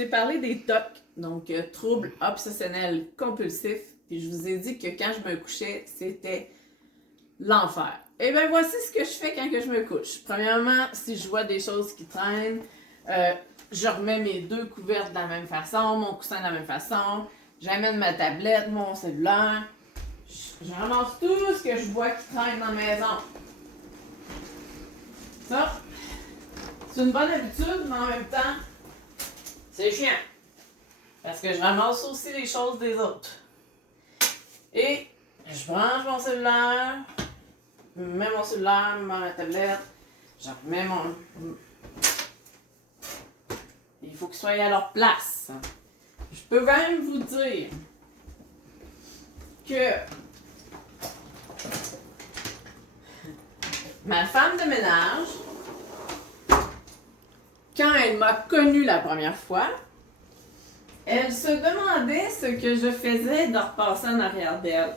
vous ai parlé des TOC, donc troubles obsessionnels compulsifs, puis je vous ai dit que quand je me couchais, c'était l'enfer. Et bien voici ce que je fais quand que je me couche. Premièrement, si je vois des choses qui traînent, je remets mes deux couvertes de la même façon, mon coussin de la même façon, j'amène ma tablette, mon cellulaire, je ramasse tout ce que je vois qui traîne dans la maison. Ça, c'est une bonne habitude, mais en même temps, c'est chiant. Parce que je ramasse aussi les choses des autres. Et je branche mon cellulaire, je mets mon cellulaire, je mets ma tablette, je remets mon... Il faut qu'ils soient à leur place. Je peux même vous dire que ma femme de ménage, quand elle m'a connue la première fois, elle se demandait ce que je faisais de repasser en arrière d'elle.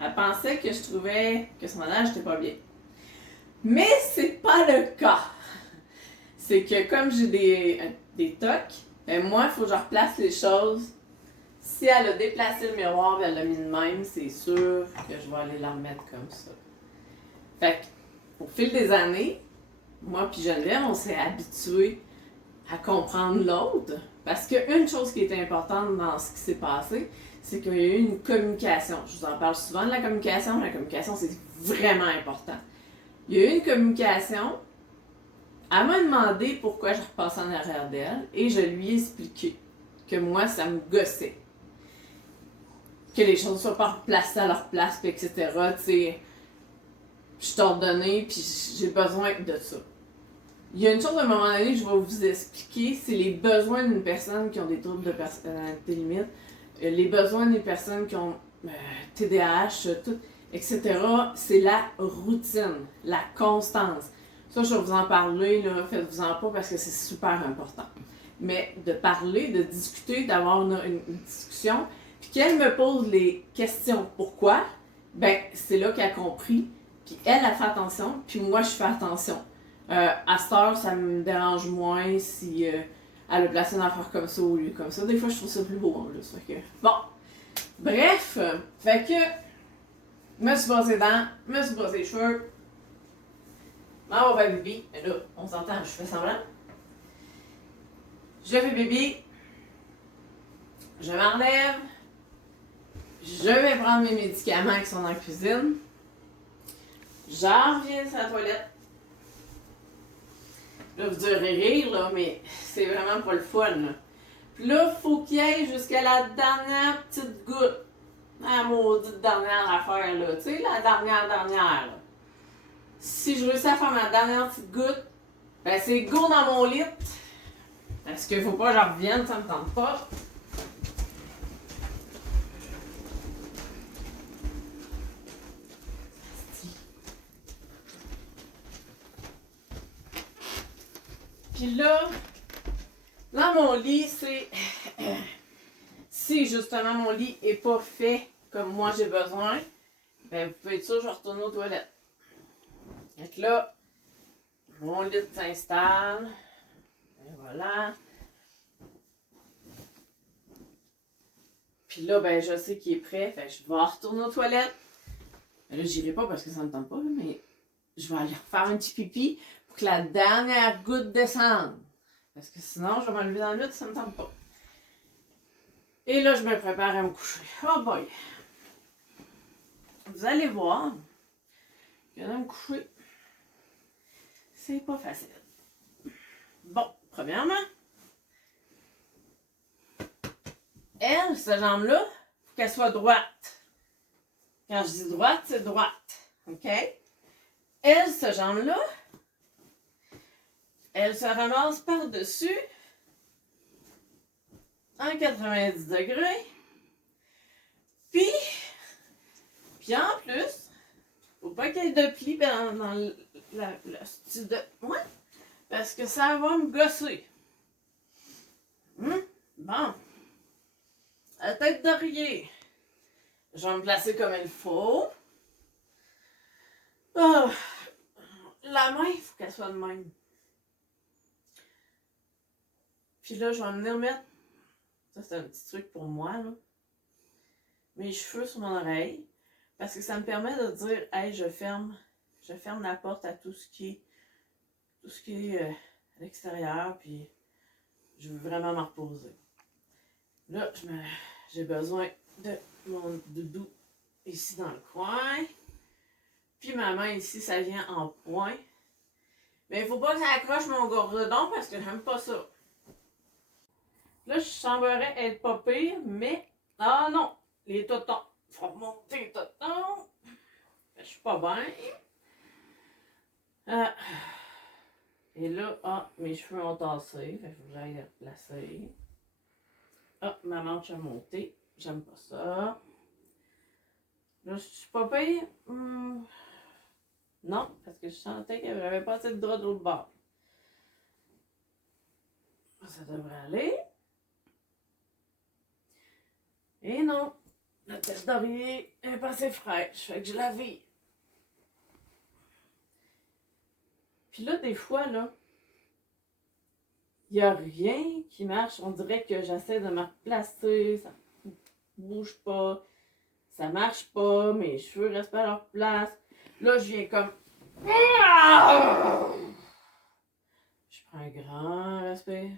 Elle pensait que je trouvais que son ménage n'était pas bien. Mais c'est pas le cas. C'est que comme j'ai des tocs, moi, il faut que je replace les choses. Si elle a déplacé le miroir et elle l'a mis de même, c'est sûr que je vais aller la remettre comme ça. Fait que, au fil des années, moi et Geneviève, on s'est habitués à comprendre l'autre. Parce qu'une chose qui est importante dans ce qui s'est passé, c'est qu'il y a eu une communication. Je vous en parle souvent de la communication, mais la communication, c'est vraiment important. Il y a eu une communication. Elle m'a demandé pourquoi je repassais en arrière d'elle et je lui ai expliqué que moi, ça me gossait. Que les choses ne soient pas replacées à leur place, puis etc. Tu sais, je suis ordonnée, puis j'ai besoin de ça. Il y a une chose à un moment donné que je vais vous expliquer, c'est les besoins d'une personne qui ont des troubles de personnalité limite, les besoins des personnes qui ont TDAH, tout, etc. C'est la routine, la constance. Ça, je vais vous en parler, là, faites-vous-en pas parce que c'est super important. Mais de parler, de discuter, d'avoir une discussion, puis qu'elle me pose les questions pourquoi, ben c'est là qu'elle a compris, puis elle a fait attention, puis moi je fais attention. À cette heure, ça me dérange moins si elle a placé une affaire comme ça ou lui comme ça. Des fois, je trouve ça plus beau en plus. Fait que, bon, bref, fait que, me suis brossé les dents, me suis brossé les cheveux, m'en va faire pipi. Mais là, on s'entend, je fais semblant. Je fais pipi, je m'enlève, je vais prendre mes médicaments qui sont dans la cuisine, j'en reviens sur la toilette. Là, vous direz rire, là, mais c'est vraiment pas le fun, là. Puis là, faut qu'il y ait jusqu'à la dernière petite goutte. La maudite dernière affaire, là. Tu sais, la dernière, là. Si je réussis à faire ma dernière petite goutte, ben c'est go dans mon lit. Parce qu'il faut pas que je revienne, ça me tente pas. Puis là, dans mon lit, c'est... si justement mon lit est pas fait comme moi j'ai besoin, ben vous pouvez être sûr que je retourne aux toilettes. Donc là, mon lit s'installe. Et voilà. Puis là, ben je sais qu'il est prêt, fait que je vais retourner aux toilettes. Ben là, j'irai pas parce que ça me tente pas, mais je vais aller refaire un petit pipi pour que la dernière goutte descende. Parce que sinon, je vais m'enlever dans le lit, ça me tente pas. Et là, je me prépare à me coucher. Oh boy! Vous allez voir, je viens de me coucher. C'est pas facile. Bon, premièrement, elle, cette jambe-là, il faut qu'elle soit droite. Quand je dis droite, c'est droite. OK? Elle, cette jambe-là, elle se ramasse par-dessus en 90 degrés. Puis en plus, faut pas qu'il y ait de plis dans le style de... Ouais, parce que ça va me gosser. Bon. La tête d'oreiller. Je vais me placer comme il faut. Oh. La main, il faut qu'elle soit de même. Puis là, je vais venir mettre Ça, c'est un petit truc pour moi, là. Mes cheveux sur mon oreille. Parce que ça me permet de dire, hey, je ferme la porte à tout ce qui est à l'extérieur, puis je veux vraiment me reposer. Là, j'ai besoin de mon doudou ici dans le coin. Puis ma main ici, ça vient en point. Mais il faut pas que ça accroche mon gordon parce que j'aime pas ça. Là, je semblerais être pas pire, mais... Ah non! Les totons. Faut remonter les totons. Je suis pas bien. Et là, mes cheveux ont tassé. Fait que faut que j'aille les replacer. Ma manche a monté. J'aime pas ça. Là, je suis pas pire. Non, parce que je sentais qu'il n'y avait pas assez de drap de l'autre bord. Ça devrait aller. Et non, la tête d'oreiller est pas assez fraîche. Fait que je la vire. Puis là, des fois, là, il n'y a rien qui marche. On dirait que j'essaie de me replacer. Ça bouge pas. Ça marche pas. Mes cheveux restent pas à leur place. Là, je viens comme... Je prends un grand respect.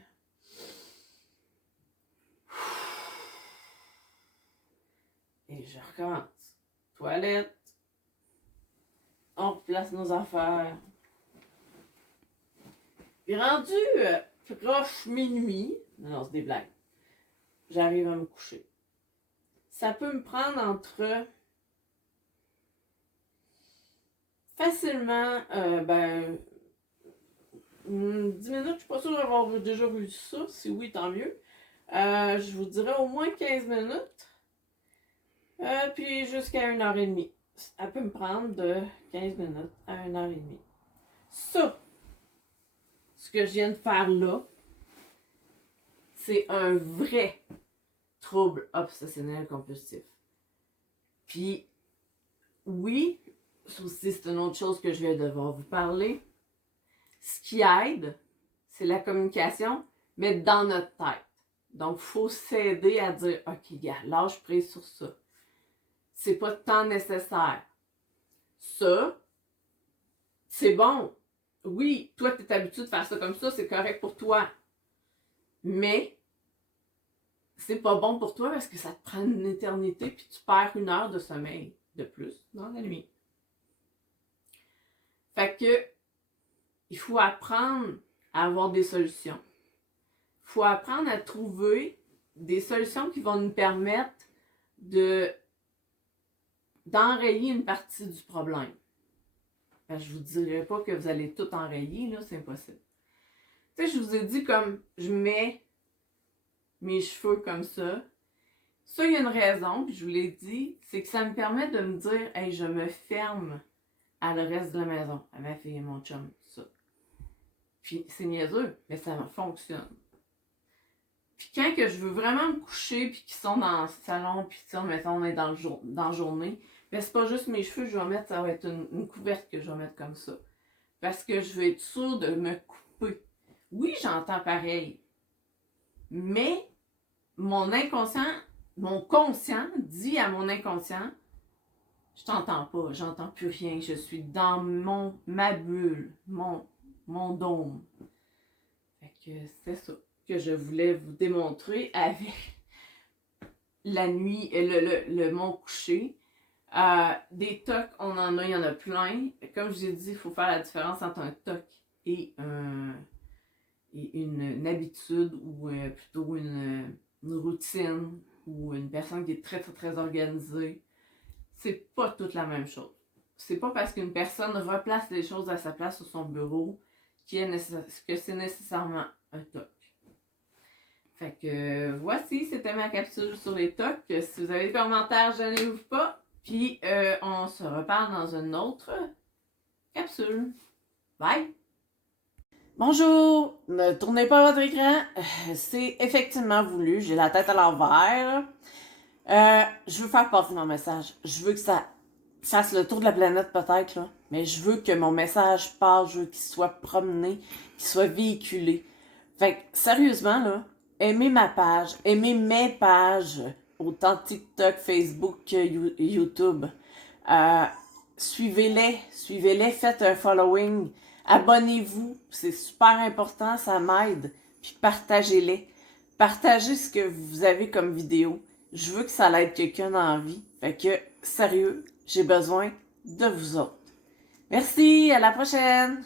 Et je recommence. Toilette. On replace nos affaires. Puis rendu proche minuit, non, c'est des blagues, j'arrive à me coucher. Ça peut me prendre entre facilement 10 minutes, je suis pas sûre d'avoir déjà vu ça. Si oui, tant mieux. Je vous dirais au moins 15 minutes. Puis jusqu'à 1h30. Ça peut me prendre de 15 minutes à 1h30. Ça, ce que je viens de faire là, c'est un vrai trouble obsessionnel compulsif. Puis, oui, ça aussi c'est une autre chose que je vais devoir vous parler. Ce qui aide, c'est la communication, mais dans notre tête. Donc, il faut s'aider à dire, OK, gars, lâche prise sur ça. C'est pas tant nécessaire. Ça, c'est bon. Oui, toi, tu es habitué de faire ça comme ça, c'est correct pour toi. Mais, c'est pas bon pour toi parce que ça te prend une éternité puis tu perds 1 heure de sommeil de plus dans la nuit. Fait que, il faut apprendre à avoir des solutions. Il faut apprendre à trouver des solutions qui vont nous permettre d'enrayer une partie du problème. Ben, je vous dirai pas que vous allez tout enrayer, là, c'est impossible. Tu sais, je vous ai dit comme je mets mes cheveux comme ça. Ça, il y a une raison, puis je vous l'ai dit, c'est que ça me permet de me dire, hey, je me ferme à le reste de la maison, à ma fille et mon chum, ça. Puis c'est niaiseux, mais ça fonctionne. Puis quand que je veux vraiment me coucher, puis qu'ils sont dans le salon, puis mettons, on est dans la journée, ben c'est pas juste mes cheveux que je vais mettre, ça va être une couverte que je vais mettre comme ça. Parce que je veux être sûre de me couper. Oui, j'entends pareil. Mais mon inconscient, mon conscient dit à mon inconscient, je t'entends pas, j'entends plus rien, je suis dans ma bulle, mon dôme. Fait que c'est ça que je voulais vous démontrer avec la nuit, mon coucher. Des tocs, il y en a plein. Comme je vous ai dit, il faut faire la différence entre un toc et une habitude ou plutôt une routine ou une personne qui est très très très organisée. C'est pas toute la même chose. C'est pas parce qu'une personne replace les choses à sa place sur son bureau que c'est nécessairement un toc. Fait que voici, c'était ma capsule sur les tocs. Si vous avez des commentaires, gênez-vous pas. Puis on se reparle dans une autre capsule. Bye! Bonjour! Ne tournez pas votre écran. C'est effectivement voulu. J'ai la tête à l'envers. Je veux faire passer mon message. Je veux que ça fasse le tour de la planète peut-être, là. Mais je veux que mon message passe, je veux qu'il soit promené, qu'il soit véhiculé. Fait que, sérieusement, là, aimez ma page, aimez mes pages, autant TikTok, Facebook que YouTube. Euh, suivez-les, faites un following, abonnez-vous, c'est super important, ça m'aide, puis partagez-les. Partagez ce que vous avez comme vidéo. Je veux que ça l'aide quelqu'un dans la vie. Fait que, sérieux, j'ai besoin de vous autres. Merci, à la prochaine!